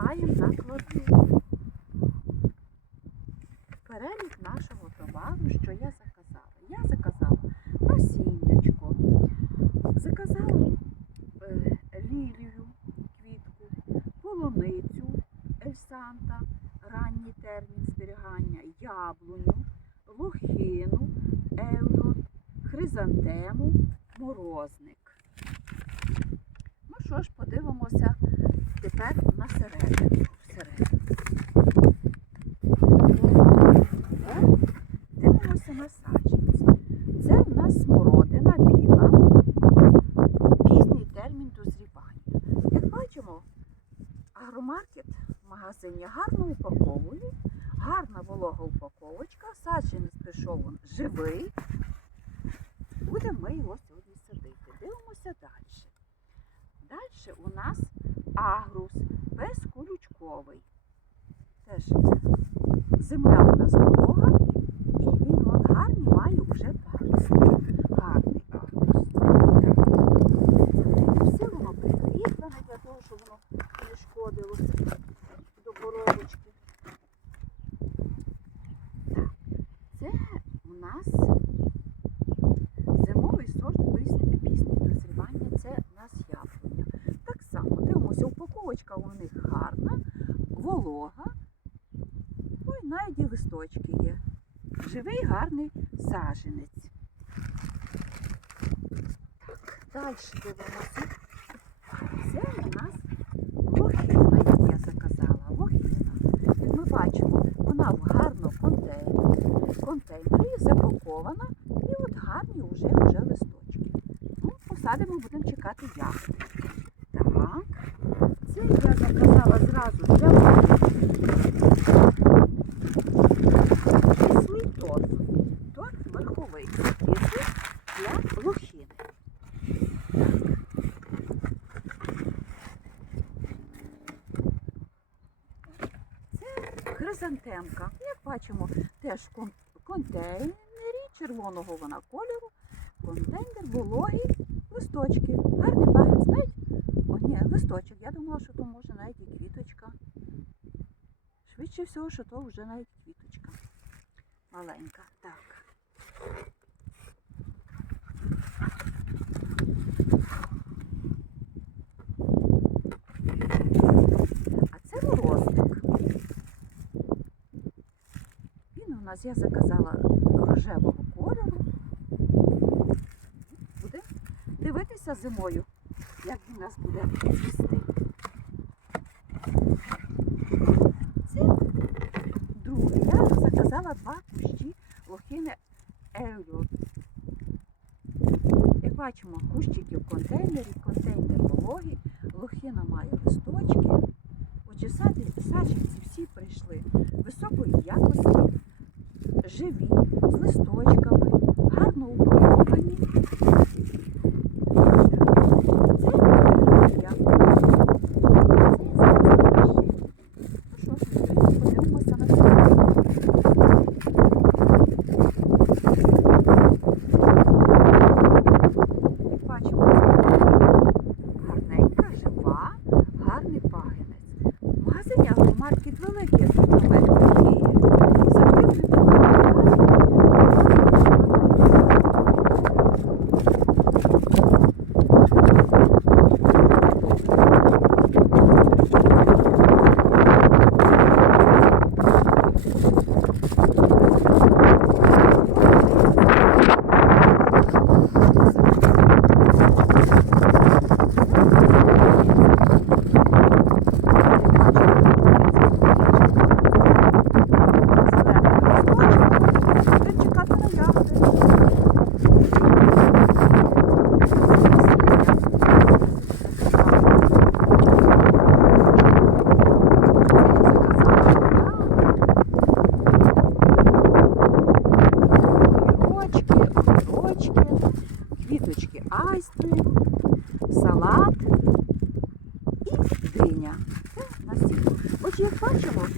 маємо накладну. Перелік нашого товару, що я заказала. Я заказала насіннячко, заказала е, лілію, квітку, полуницю, ельсанта, ранній термін зберігання, яблуню, лохину, евлон, хризантему, морозник. Подивимося тепер на середину. Дивимося на саджанці. Це в нас смородина біла, пізній термін дозрівання. Як бачимо, агромаркет в магазині гарно упаковує, гарна волога упаковочка, саджанець пішов живий. Будемо ми його сьогодні садити. Дивимося далі. Далі у нас агрус безколючковий. Теж земля у нас волога, і він вон гарний має вже парус. Гарний агрус. Все воно прикріплене для того, щоб воно не шкодило до коробочки. Так. Це у нас зимовий сорт пісні пісні дозрівання. Це у нас яблуня. Так само упаковочка у них гарна, волога. Ну і навіть і листочки є. Живий гарний саженець. Так, далі дивимося. Це у нас лохина, як я заказала. Лохина. Як ми бачимо, вона в гарно контейнері, контейнері запакована і от гарні вже, вже листочки. Ну, посадимо, будемо чекати ягоди. Так. Я заказала зразу для кислий торф. Торф верховий. Кислий для лохини. Це хризантемка. Як бачимо, теж контейнері червоного вона кольору. Контейнер вологий, листочки. Гарний ні, листочок. Я думала, що то може навіть і квіточка. Швидше всього, що то вже навіть квіточка. Маленька. Так. А це морозник. Він у нас, я заказала рожевого кольору. Буде дивитися зимою, як він нас буде цвісти. Це другий. Я заказала два кущі лохини Ейлот. Як бачимо, кущики в контейнері, контейнер вологий, лохина має листочки. Отже, саджанці всі прийшли високої якості, живі, з листочками, гарно упаковані. Це я. Це зараз Ну що ж, подивимося на це. Бачимо, гарненька, жива, гарний пагінець. В магазині агромаркет великий, як тут далеко є. І завжди Будемо чекати на ягоди. Огірочки, огірочки, квіточки айстри, салат і диня. Це насіння. Отже, як бачимо,